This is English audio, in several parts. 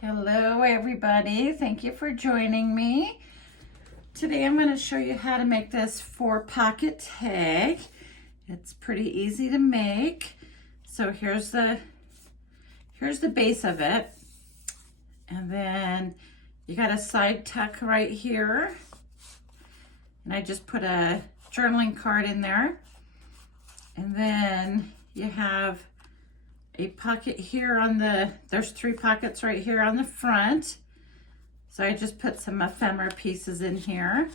Hello everybody, thank you for joining me. Today I'm going to show you how to make this 4-pocket tag. It's pretty easy to make. So here's the base of it. And then you got a side tuck right here. And I just put a journaling card in there. And then you have a pocket here on there's 3 pockets right here on the front. So I just put some ephemera pieces in here.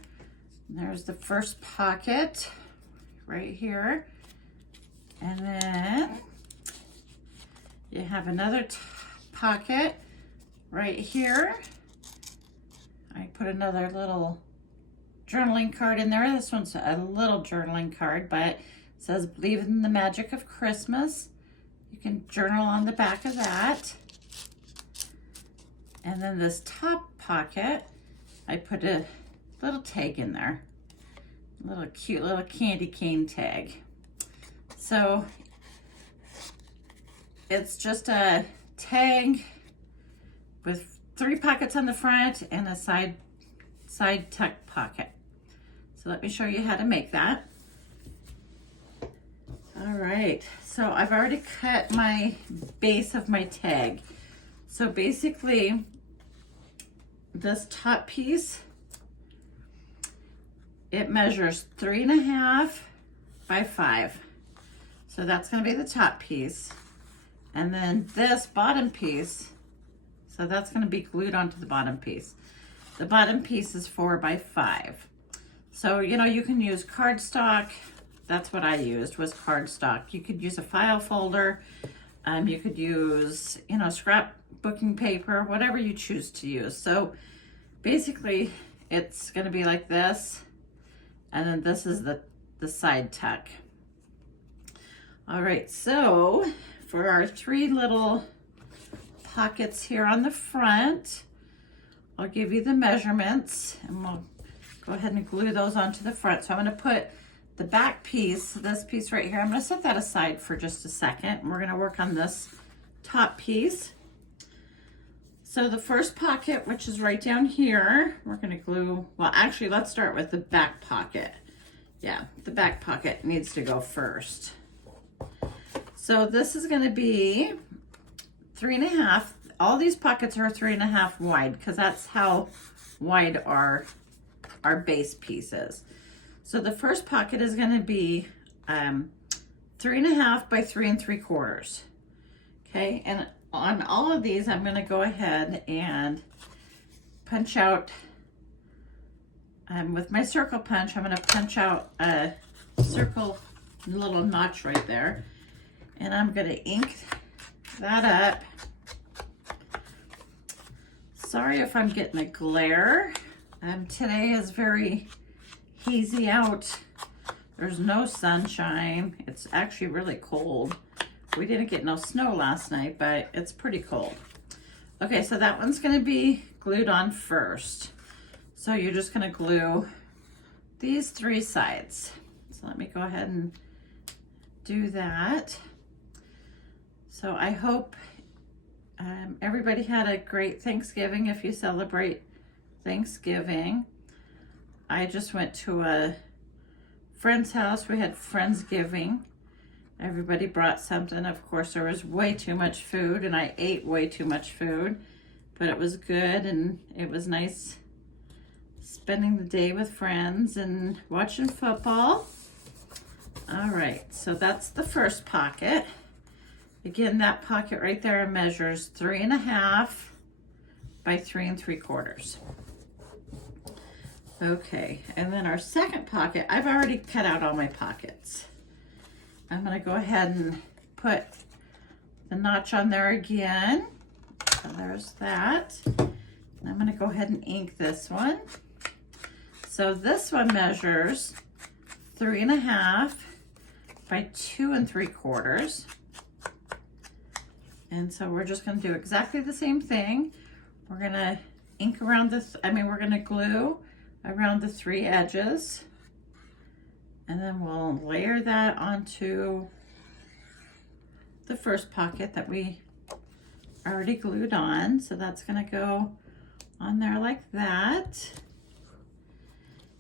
And there's the first pocket right here. And then you have another pocket right here. I put another little journaling card in there. This one's a little journaling card, but it says "Believe in the Magic of Christmas." You can journal on the back of that. And then this top pocket, I put a little tag in there. A little cute little candy cane tag. So it's just a tag with 3 pockets on the front and a side tuck pocket. So let me show you how to make that. All right, so I've already cut my base of my tag. So basically, this top piece, it measures 3.5 by 5. So that's gonna be the top piece. And then this bottom piece, so that's gonna be glued onto the bottom piece. The bottom piece is 4 by 5. So, you can use cardstock. That's what I used, was cardstock. You could use a file folder. You could use, scrapbooking paper, whatever you choose to use. So basically it's gonna be like this. And then this is the side tuck. All right, so for our 3 little pockets here on the front, I'll give you the measurements and we'll go ahead and glue those onto the front. So I'm gonna put the back piece, this piece right here, I'm gonna set that aside for just a second. And we're gonna work on this top piece. So the first pocket, which is right down here, we're gonna glue, well, actually, let's start with the back pocket. Yeah, the back pocket needs to go first. So this is gonna be 3.5. All these pockets are 3.5 wide because that's how wide our base piece is. So the first pocket is going to be 3.5 by 3 3/4. Okay, and on all of these, I'm going to go ahead and punch out, with my circle punch, I'm going to punch out a circle, little notch right there. And I'm going to ink that up. Sorry if I'm getting a glare. Today is very hazy out. There's no sunshine. It's actually really cold. We didn't get no snow last night, but it's pretty cold. Okay, so that one's gonna be glued on first. So you're just gonna glue these 3 sides. So let me go ahead and do that. So I hope everybody had a great Thanksgiving if you celebrate Thanksgiving. I just went to a friend's house. We had Friendsgiving. Everybody brought something. Of course, there was way too much food, and I ate way too much food, but it was good, and it was nice spending the day with friends and watching football. All right, so that's the first pocket. Again, that pocket right there measures 3.5 by 3 3/4. Okay, and then our second pocket, I've already cut out all my pockets. I'm gonna go ahead and put the notch on there again. So there's that. And I'm gonna go ahead and ink this one. So this one measures 3.5 by 2 3/4. And so we're just gonna do exactly the same thing. We're gonna ink around this, we're gonna glue around the 3 edges. And then we'll layer that onto the first pocket that we already glued on, so that's gonna go on there like that.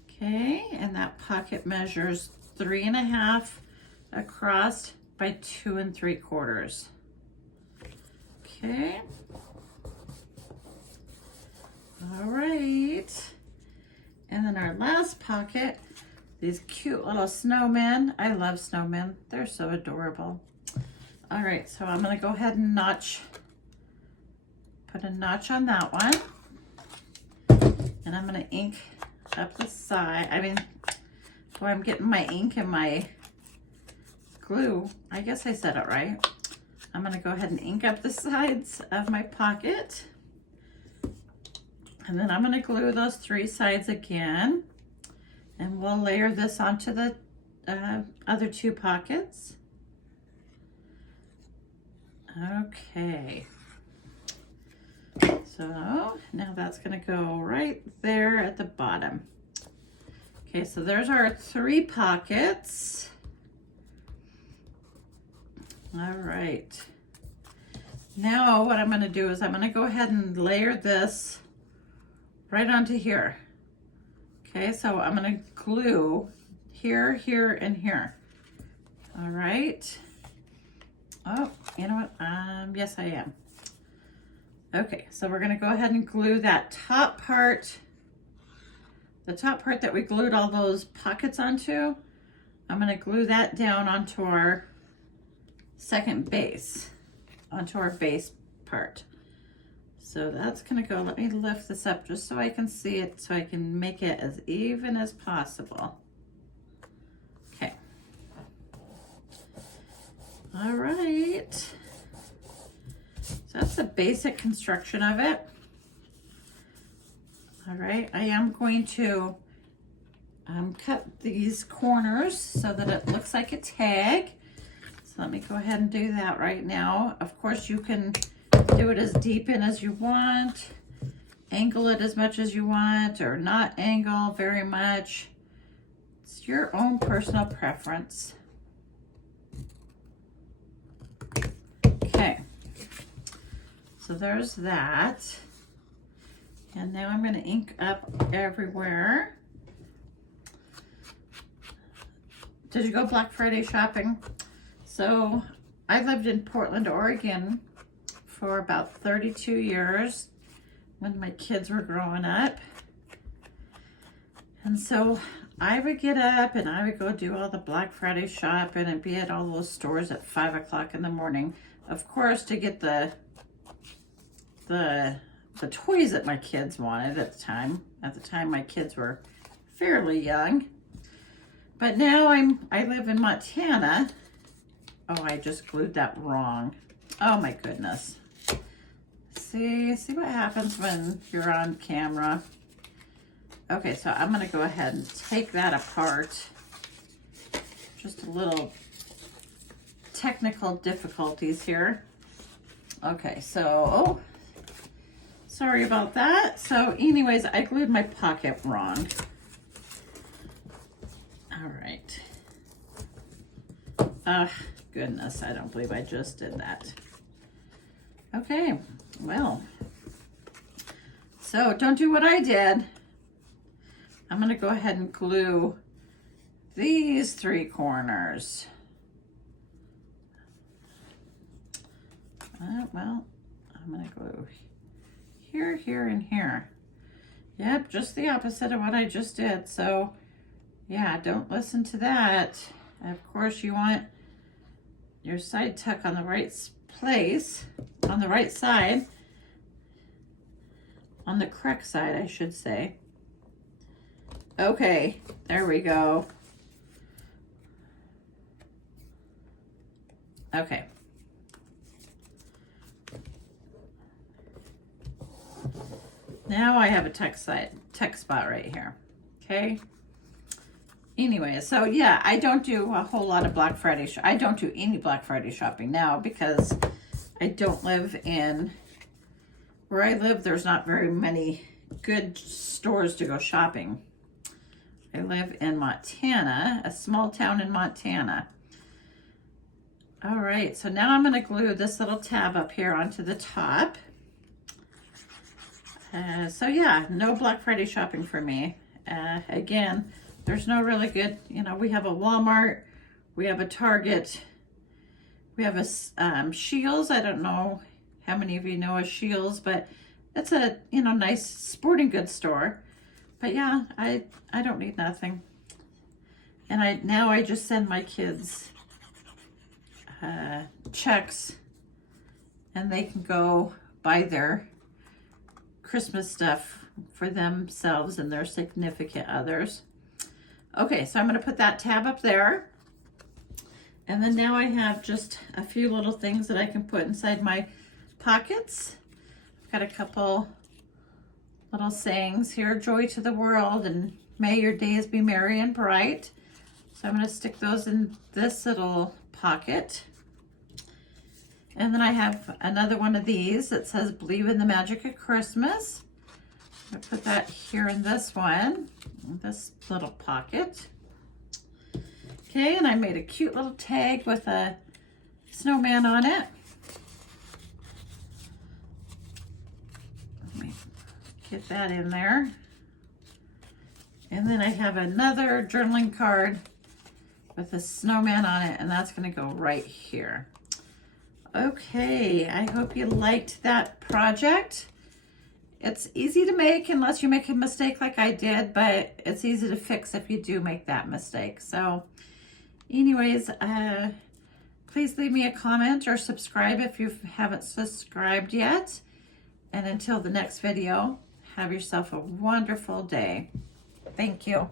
Okay, and that pocket measures 3.5 across by 2 3/4. Okay. All right. And then our last pocket, these cute little snowmen. I love snowmen. They're so adorable. All right, so I'm gonna go ahead and put a notch on that one. And I'm gonna ink up the side. I mean, boy, I'm getting my ink and my glue. I guess I said it right. I'm gonna go ahead and ink up the sides of my pocket. And then I'm gonna glue those 3 sides again. And we'll layer this onto the other 2 pockets. Okay. So now that's gonna go right there at the bottom. Okay, so there's our 3 pockets. All right. Now what I'm gonna do is I'm gonna go ahead and layer this right onto here. Okay, so I'm gonna glue here, here, and here. All right. Oh, you know what? Yes, I am. Okay, so we're gonna go ahead and glue that top part, the top part that we glued all those pockets onto. I'm gonna glue that down onto our second base, onto our base part. So that's gonna go, let me lift this up just so I can see it, so I can make it as even as possible. Okay. All right. So that's the basic construction of it. All right, I am going to cut these corners so that it looks like a tag. So let me go ahead and do that right now. Of course, you can do it as deep in as you want, angle it as much as you want, or not angle very much. It's your own personal preference. Okay, so there's that. And now I'm going to ink up everywhere. Did you go Black Friday shopping? So I lived in Portland, Oregon for about 32 years when my kids were growing up. And so I would get up and I would go do all the Black Friday shopping and be at all those stores at 5 o'clock in the morning. Of course, to get the toys that my kids wanted at the time. At the time, my kids were fairly young. But now I live in Montana. Oh, I just glued that wrong. Oh my goodness. See what happens when you're on camera. Okay, so I'm gonna go ahead and take that apart. Just a little technical difficulties here. Okay, so sorry about that. So anyways, I glued my pocket wrong. All right. Goodness, I don't believe I just did that. Okay, well, so don't do what I did. I'm gonna go ahead and glue these 3 corners. Well, I'm gonna glue here, here, and here. Yep, just the opposite of what I just did. So yeah, don't listen to that. Of course, you want your side tuck on the right place, on the right side, on the correct side, I should say. Okay, there we go. Okay. Now I have a tuck spot right here. Okay. Anyway, so yeah, I don't do a whole lot of Black Friday. I don't do any Black Friday shopping now because I don't live in where I live. There's not very many good stores to go shopping. I live in Montana, a small town in Montana. All right, so now I'm going to glue this little tab up here onto the top. So yeah, no Black Friday shopping for me. Again, there's no really good, we have a Walmart, we have a Target, we have a Scheels. I don't know how many of you know a Scheels, but it's a, nice sporting goods store. But yeah, I don't need nothing. And now I just send my kids checks, and they can go buy their Christmas stuff for themselves and their significant others. Okay, so I'm going to put that tab up there. And then now I have just a few little things that I can put inside my pockets. I've got a couple little sayings here. Joy to the world, and may your days be merry and bright. So I'm going to stick those in this little pocket. And then I have another one of these that says believe in the magic of Christmas. I'm going to put that here in this one, this little pocket. Okay, and I made a cute little tag with a snowman on it. Let me get that in there. And then I have another journaling card with a snowman on it, and that's going to go right here. Okay, I hope you liked that project. It's easy to make unless you make a mistake like I did, but it's easy to fix if you do make that mistake. So anyways, please leave me a comment or subscribe if you haven't subscribed yet. And until the next video, have yourself a wonderful day. Thank you.